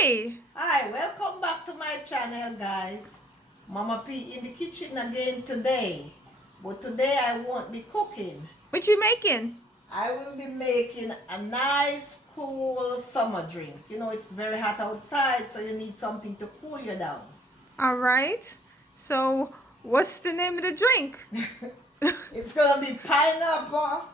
Hey! Hi, welcome back to my channel, guys. Mama P in the kitchen again today. But today I won't be cooking. What you making? I will be making a nice cool summer drink. You know, it's very hot outside, so you need something to cool you down. All right. So, what's the name of the drink? It's gonna be pineapple,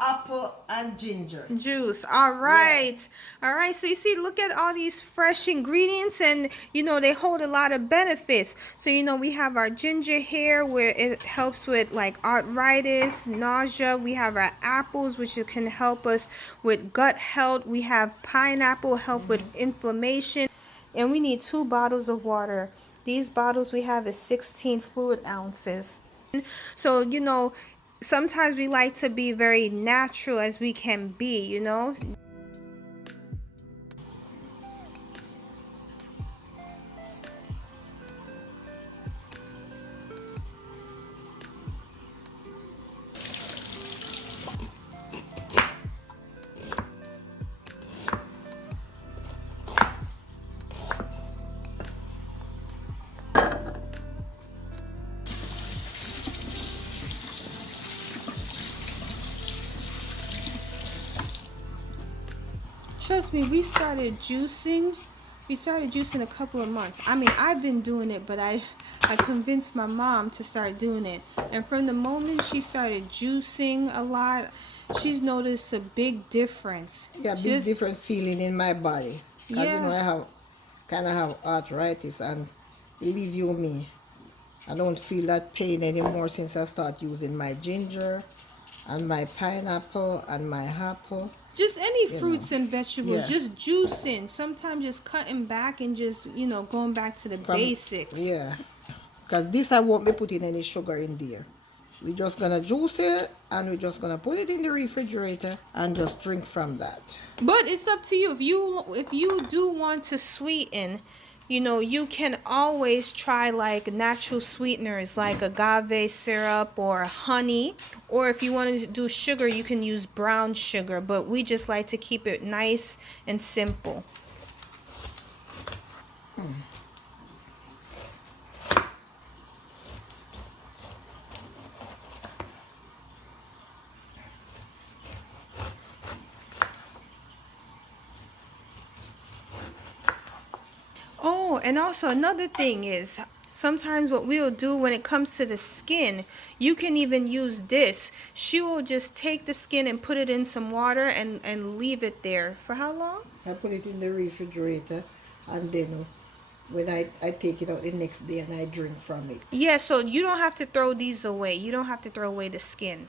apple, and ginger. Juice. All right. Yes. All right. So, you see, look at all these fresh ingredients, and they hold a lot of benefits. So, we have our ginger here where it helps with like arthritis, nausea. We have our apples, which can help us with gut health. We have pineapple, help with inflammation. And we need 2 bottles of water. These bottles we have is 16 fluid ounces. So, sometimes we like to be very natural as we can be. Trust me, we started juicing. We started juicing a couple of months. I mean, I've been doing it, but I convinced my mom to start doing it. And from the moment she started juicing a lot, she's noticed a big difference. Yeah, big different feeling in my body. Because Yeah. I kind of have arthritis, and believe you me, I don't feel that pain anymore since I start using my ginger and my pineapple and my apple. Just any fruits and vegetables, Yeah. just juicing. Sometimes just cutting back and just, going back to the basics. Yeah. Because this I won't be putting any sugar in there. We're just going to juice it, and we're just going to put it in the refrigerator and just drink from that. But it's up to you. If you do want to sweeten, you can always try like natural sweeteners like agave syrup or honey. Or if you want to do sugar, you can use brown sugar. But we just like to keep it nice and simple. Oh, and also another thing is sometimes what we'll do when it comes to the skin, you can even use this. She will just take the skin and put it in some water and leave it there. For how long? I put it in the refrigerator, and then when I take it out the next day and I drink from it. Yeah, so you don't have to throw these away. You don't have to throw away the skin.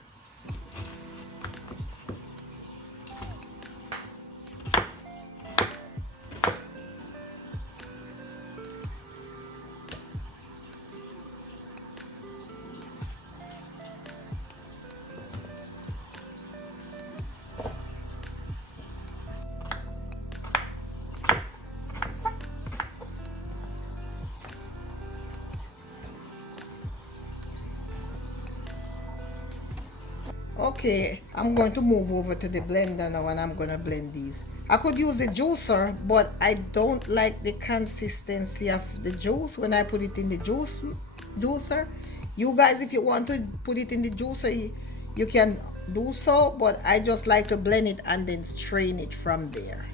Okay, I'm going to move over to the blender now, and I'm going to blend these. I could use the juicer, but I don't like the consistency of the juice when I put it in the juicer. You guys, if you want to put it in the juicer, you can do so, but I just like to blend it and then strain it from there.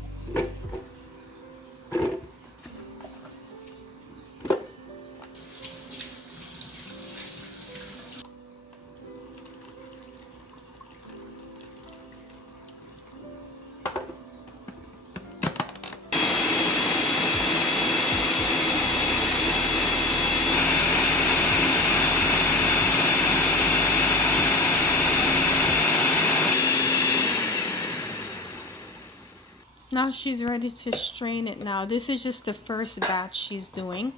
Now she's ready to strain it now. This is just the first batch she's doing.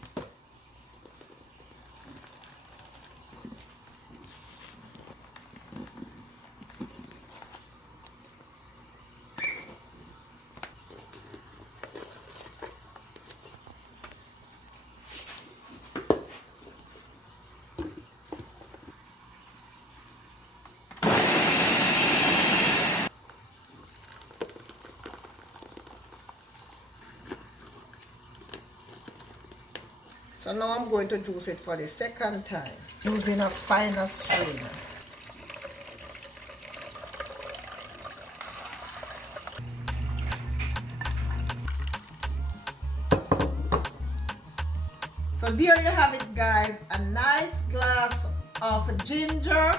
So now I'm going to juice it for the second time using a finer strainer. So there you have it, guys, a nice glass of ginger,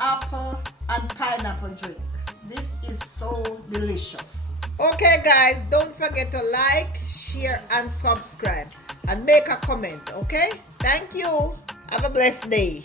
apple and pineapple drink. This is so delicious. Okay guys, don't forget to like, share and subscribe and make a comment. Okay, thank you. Have a blessed day.